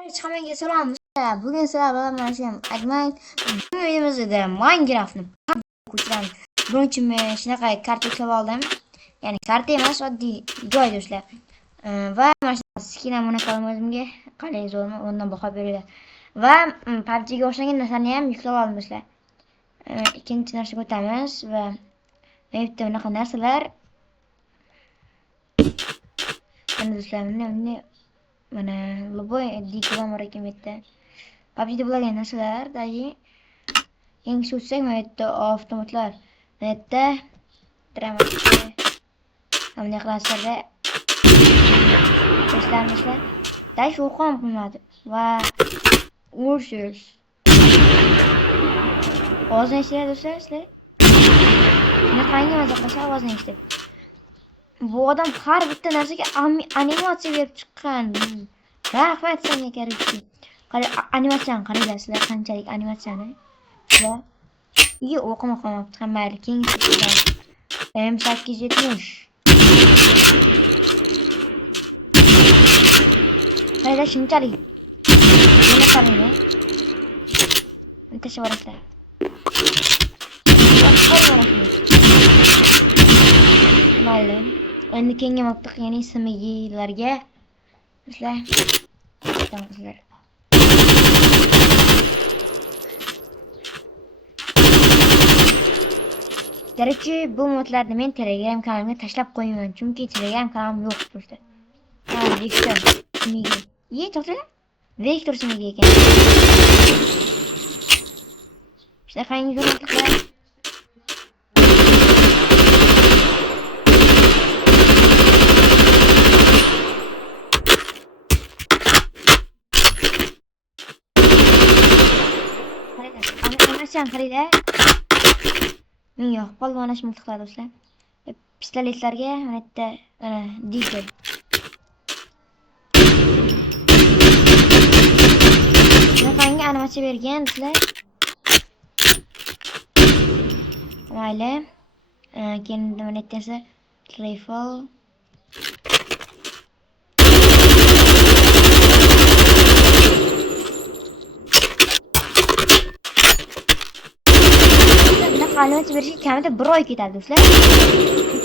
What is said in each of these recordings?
Hammaga salom. Bugun sizlar bilan mana shu aytmang. Bugun videomizda Minecraftni ko'chiramiz. Birinchi men shunaqa karta yuklab oldim. Ya'ni karta emas, oddiy joy do'stlar. Va mana shu skinam buni qildim o'zimga. Qalay zo'rmi? Undan baho beringlar. Va PUBG ga o'xshagan narsani ham yuklab oldim do'stlar. Ikkinchi narsaga o'tamiz va YouTube'da bunaqa narsalar ana do'stlar, mana любой diklam ekan bitta. PUBG'da bo'lgan narsalar dayi eng so'zsak mana yerda avtomatlar. Mana yerda dramatik hamda qilasizlar. Do'stlar, dash o'qon qilmadi va ursiz. Ovozini eshitadi do'stlar, sizlar. Shuni qanday maza qilsa ovozini eshitadi. Bu odam har bitta narsaga animatsiya berib chiqqan. Rahmat senga karibchi. Qara animatsiyani qaranglar sizlar, qanchalik animatsiyani. Va iyi o'qima qolmabdi ham mayli. Keng M870. Qaranglar shunchalik. Yana qaranglar. Tashlab yuborasizlar. Mayli. Endi keyingi vaqtda ya'ni SMG'larga sizlar aytamizlar. Kerakchi bu modlarni men Telegram kanalimga tashlab qo'yaman, chunki Telegram kanalim yo'q do'stlar. Viktor SMG. To'xtanglar. Viktor SMG ekan. Shunaqangi zo'rliklar. Qaranglar. Men yo'q, polvonash multiqlar do'stlar. Pistoletlarga mana yerda dizel. Bunaqangi animatsiya bergan do'stlar. Mayli. Keyin mana yerda rifle. Animatsiya berishga kamida 1 oy ketadi do'stlar.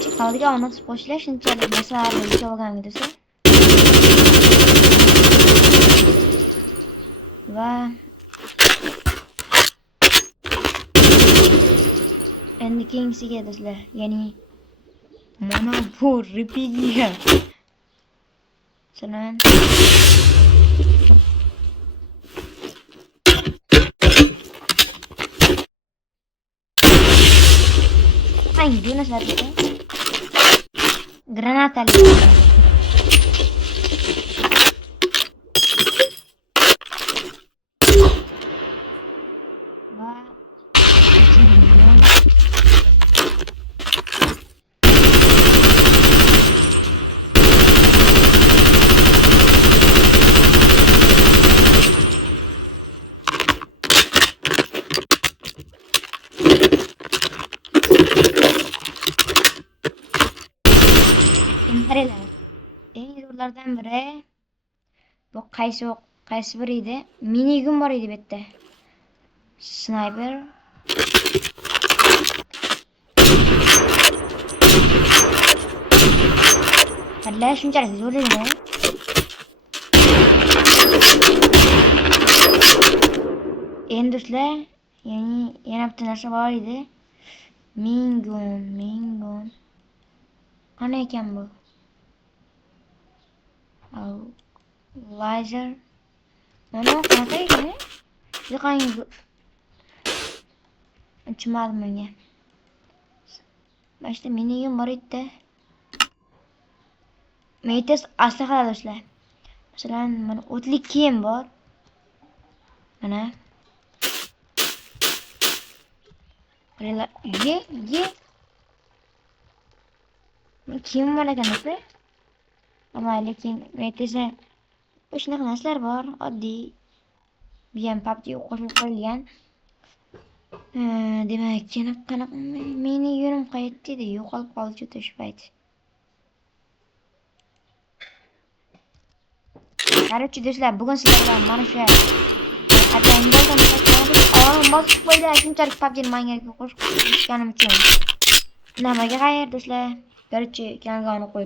Chunki qoldiga omadsiz qo'shilib shunchalik narsalarni yuklab olganman do'stlar. Va endi keyingisiga do'stlar, ya'ni mana bu repigiga. Salam. Hangi nasıl atıyor? Granat alıyor. Eng zo'rlardan biri bu qaysi biri edi? Minigun bor edi bu yerda. Sniper. Halla shunchalik zo'r edi. Endi do'stlar, ya'ni yana bitta narsa bor edi. Mingun. Qani ekan bu? Laser. Mana qanaqa ekan? Qanday tushunmadim menga. Mana minigun bor edi. Meytes aslahalar do'stlar. Masalan, mana o'tlik kiyim bor. Mana. Qaranglar, ye. Kiyim bor ekan do'stlar. Ama lekin metese shunaqa narsalar bor, oddiy. Bu ham PUBG qo'shib qo'yilgan. Demak, qanaqa meni yo'lim qayerda edi? Yo'qolib qoldi shu payt. Короче, do'stlar, bugun sizlar bilan mana shu Adangdan bosib qo'ydi. Shunchalik PUBG manga qo'shganim uchun. Nimaga xayr do'stlar. Короче, kanalga obuna qo'ying.